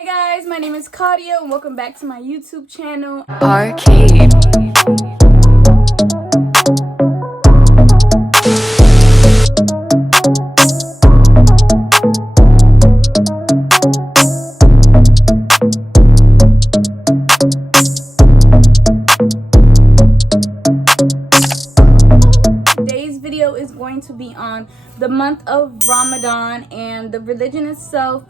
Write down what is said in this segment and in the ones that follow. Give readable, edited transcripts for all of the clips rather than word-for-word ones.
Hey guys, my name is Claudia and welcome back to my YouTube channel. Arcade. Today's video is going to be on the month of Ramadan and the religion itself,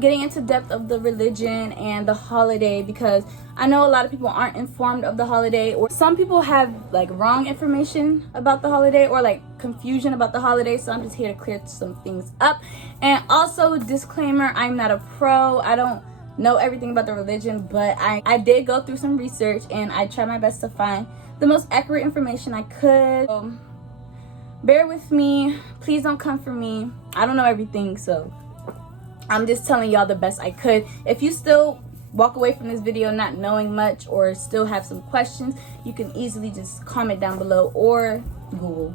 getting into depth of the religion and the holiday, because I know a lot of people aren't informed of the holiday, or some people have like wrong information about the holiday or like confusion about the holiday. So I'm just here to clear some things up. And also, disclaimer, I'm not a pro. I don't know everything about the religion, but I did go through some research and I tried my best to find the most accurate information I could. Bear with me, please don't come for me. I don't know everything, so I'm just telling y'all the best I could. If you still walk away from this video not knowing much or still have some questions, you can easily just comment down below or Google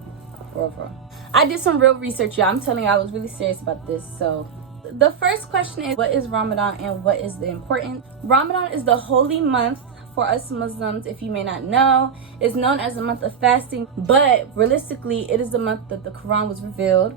or I did some real research, y'all. I'm telling you, I was really serious about this. So the first question is, what is Ramadan and what is the importance? Ramadan is the holy month for us Muslims. If you may not know, is known as a month of fasting, but realistically it is the month that the Quran was revealed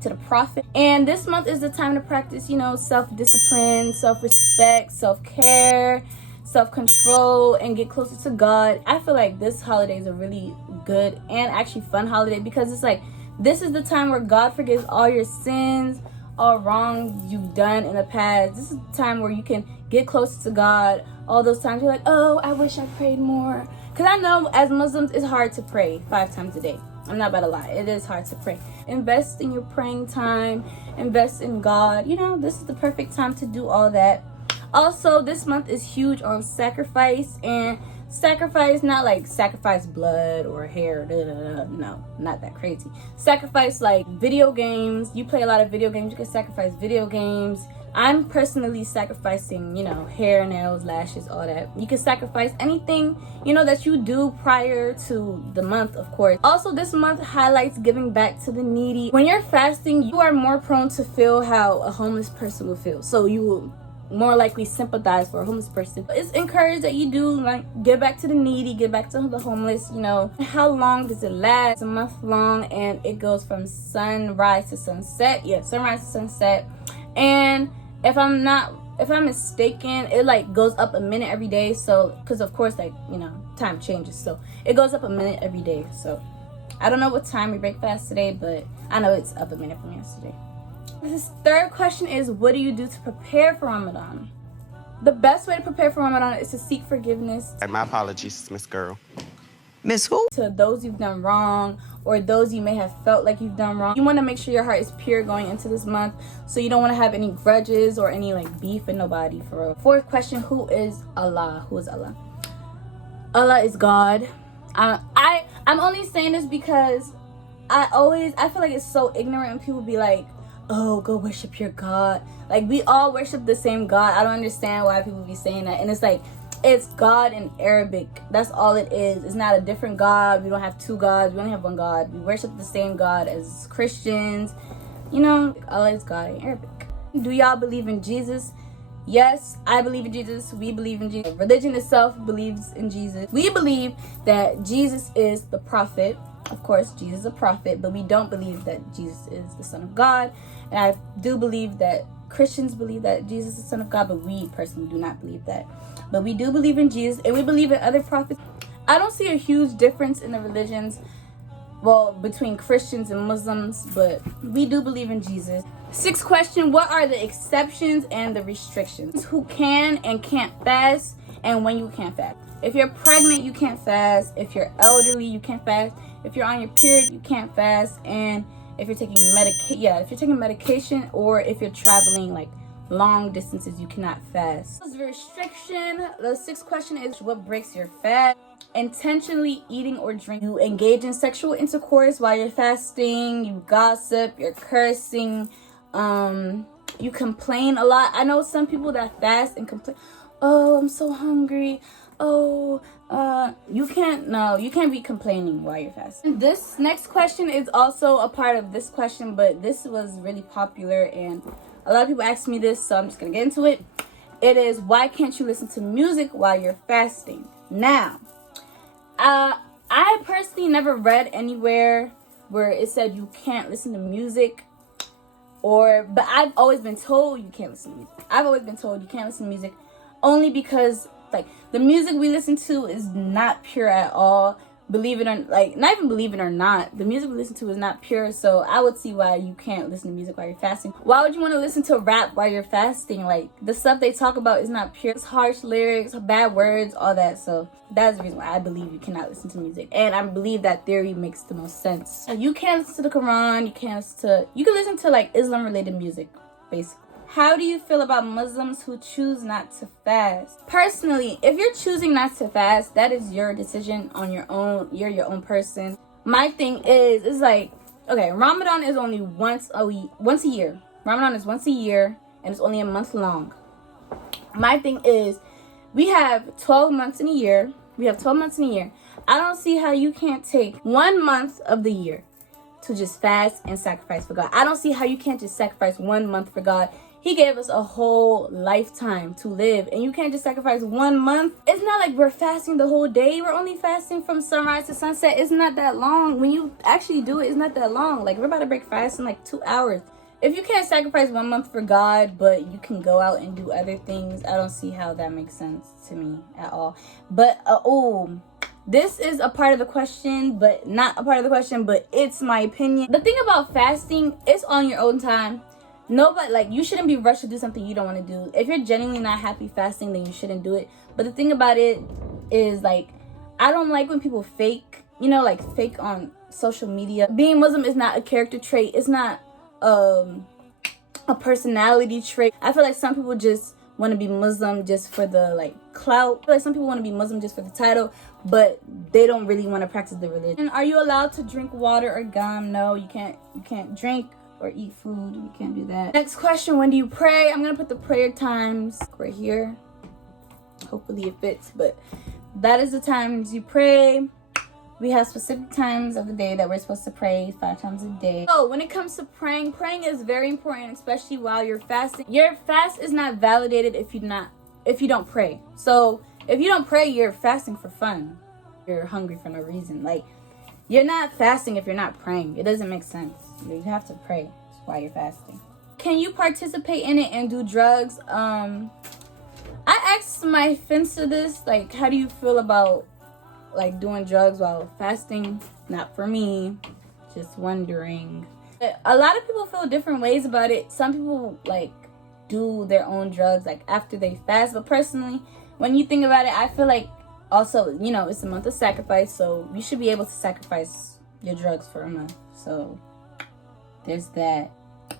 to the Prophet. And this month is the time to practice, self-discipline, self-respect, self-care, self-control, and get closer to God. I feel like this holiday is a really good and actually fun holiday, because it's like, this is the time where God forgives all your sins, all wrong you've done in the past. This is the time where you can get closer to God. All those times you're like, oh, I wish I prayed more. Because I know as Muslims, it's hard to pray 5 times a day. I'm not about to lie. It is hard to pray. Invest in your praying time. Invest in God. This is the perfect time to do all that. Also, this month is huge on sacrifice. And sacrifice, not like sacrifice blood or hair. No, not that crazy. Sacrifice like video games. You play a lot of video games. You can sacrifice video games. I'm personally sacrificing, hair, nails, lashes, all that. You can sacrifice anything, that you do prior to the month, of course. Also, this month highlights giving back to the needy. When you're fasting, you are more prone to feel how a homeless person will feel. So you will more likely sympathize for a homeless person. It's encouraged that you do give back to the needy, give back to the homeless. How long does it last? It's a month long, and it goes from sunrise to sunset. Sunrise to sunset. And if I'm mistaken, it goes up a minute every day. So because of course time changes, so it goes up a minute every day. So I don't know what time we break fast today, but I know it's up a minute from yesterday. This third question is, what do you do to prepare for Ramadan? The best way to prepare for Ramadan is to seek forgiveness. And my apologies, Miss Girl. Miss who? To those you've done wrong, or those you may have felt like you've done wrong. You want to make sure your heart is pure going into this month, so you don't want to have any grudges or any beef with nobody, for real. Fourth question, who is Allah? Who is Allah? Allah is God. I'm only saying this because I feel like it's so ignorant when people be like, oh, go worship your God. Like, we all worship the same God. I don't understand why people be saying that. And it's like, it's God in Arabic. That's all it is. It's not a different God. We don't have 2 gods. We only have 1 God. We worship the same God as Christians. Allah is God in Arabic. Do y'all believe in Jesus? Yes, I believe in Jesus. We believe in Jesus. Religion itself believes in Jesus. We believe that Jesus is the prophet. Of course, Jesus is a prophet, but we don't believe that Jesus is the Son of God. And I do believe that Christians believe that Jesus is the Son of God, but we personally do not believe that. But we do believe in Jesus, and we believe in other prophets. I don't see a huge difference in the religions, between Christians and Muslims, but we do believe in Jesus. 6th question, what are the exceptions and the restrictions? Who can and can't fast, and when you can't fast. If you're pregnant, you can't fast. If you're elderly, you can't fast. If you're on your period, you can't fast. And if you're taking medication, or if you're traveling long distances, you cannot fast. The restriction. The 6th question is, what breaks your fast? Intentionally eating or drinking. You engage in sexual intercourse while you're fasting. You gossip. You're cursing. You complain a lot. I know some people that fast and complain. Oh, I'm so hungry. You can't be complaining while you're fasting. This next question is also a part of this question, but this was really popular and A lot of people ask me this, so I'm just gonna get into it. It is, why can't you listen to music while you're fasting? Now, I personally never read anywhere where it said you can't listen to music, but I've always been told you can't listen to music. I've always been told you can't listen to music only because, like, the music we listen to is not pure at all. Believe it or not even believe it or not, the music we listen to is not pure. So I would see why you can't listen to music while you're fasting. Why would you want to listen to rap while you're fasting? Like, the stuff they talk about is not pure. It's harsh lyrics, bad words, all that. So that's the reason why I believe you cannot listen to music, and I believe that theory makes the most sense. You can't listen to the Quran. You can listen to like Islam related music, basically. How do you feel about Muslims who choose not to fast? Personally, if you're choosing not to fast, that is your decision on your own. You're your own person. My thing is like, okay, Ramadan is only once a year. Ramadan is once a year, and it's only a month long. My thing is, we have 12 months in a year. I don't see how you can't take 1 month of the year to just fast and sacrifice for God. I don't see how you can't just sacrifice 1 month for God. He gave us a whole lifetime to live, and you can't just sacrifice 1 month. It's not like we're fasting the whole day. We're only fasting from sunrise to sunset. It's not that long. When you actually do it, it's not that long. Like, we're about to break fast in like 2 hours. If you can't sacrifice 1 month for God, but you can go out and do other things, I don't see how that makes sense to me at all. But, this is a part of the question, but not a part of the question, but it's my opinion. The thing about fasting, it's on your own time. Nobody, like, you shouldn't be rushed to do something you don't want to do. If you're genuinely not happy fasting, then you shouldn't do it. But the thing about it is, like, I don't like when people fake, fake on social media. Being Muslim is not a character trait. It's not a personality trait. I feel like some people just want to be Muslim just for the, like, clout. I feel like some people want to be Muslim just for the title, but they don't really want to practice the religion. Are you allowed to drink water or gum? No, you can't drink or eat food. You can't do that. Next question, when do you pray? I'm gonna put the prayer times right here. Hopefully it fits, but that is the times you pray. We have specific times of the day that we're supposed to pray 5 times a day. So when it comes to praying is very important, especially while you're fasting. Your fast is not validated if you don't pray. So if you don't pray, you're fasting for fun. You're hungry for no reason. Like, you're not fasting if you're not praying. It doesn't make sense. You have to pray while you're fasting. Can you participate in it and do drugs? I asked my FINSTA this, like, how do you feel about, like, doing drugs while fasting? Not for me, just wondering. A lot of people feel different ways about it. Some people, like, do their own drugs, like, after they fast. But personally, when you think about it, I feel like also, it's a month of sacrifice, so you should be able to sacrifice your drugs for a month. So there's that.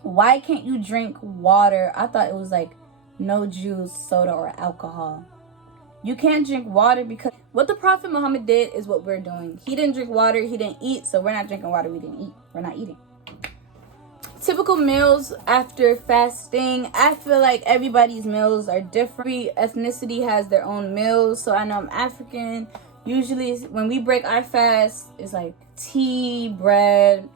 Why can't you drink water? I thought it was like no juice, soda, or alcohol. You can't drink water because what the Prophet Muhammad did is what we're doing. He didn't drink water, he didn't eat, so we're not drinking water, we didn't eat. We're not eating. Typical meals after fasting. I feel like everybody's meals are different. Every ethnicity has their own meals. So I know I'm African. Usually when we break our fast, it's like tea, bread.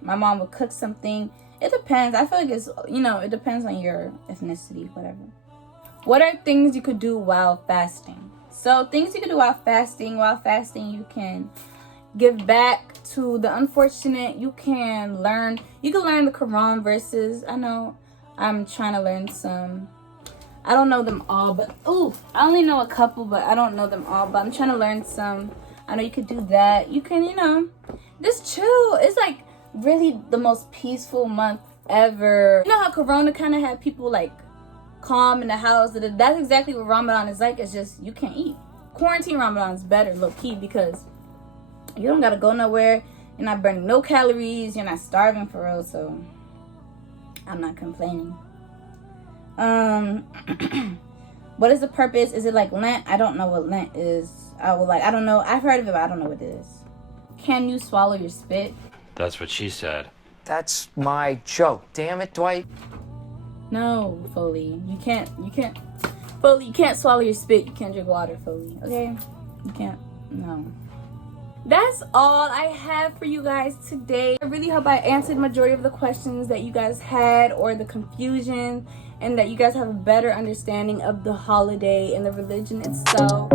My mom would cook something. It depends. I feel like it's, it depends on your ethnicity, whatever. What are things you could do while fasting? So things you could do while fasting. While fasting, you can give back to the unfortunate. You can learn the Quran verses. I know I'm trying to learn some. I don't know them all, but I only know a couple, but I don't know them all, but I'm trying to learn some. I know you could do that. You can, just chill. It's like really the most peaceful month ever. You know how Corona kind of had people like calm in the house? That's exactly what Ramadan is like. It's just you can't eat. Quarantine Ramadan is better, low key, because you don't gotta go nowhere. You're not burning no calories. You're not starving for real. So I'm not complaining. What is the purpose? Is it like Lent? I don't know what Lent is. I don't know. I've heard of it, but I don't know what it is. Can you swallow your spit? That's what she said. That's my joke. Damn it, Dwight. No, Foley. You can't. Foley, you can't swallow your spit. You can't drink water, Foley. Okay? You can't. No. that's all I have for you guys today. I really hope I answered majority of the questions that you guys had or the confusion, and that you guys have a better understanding of the holiday and the religion itself.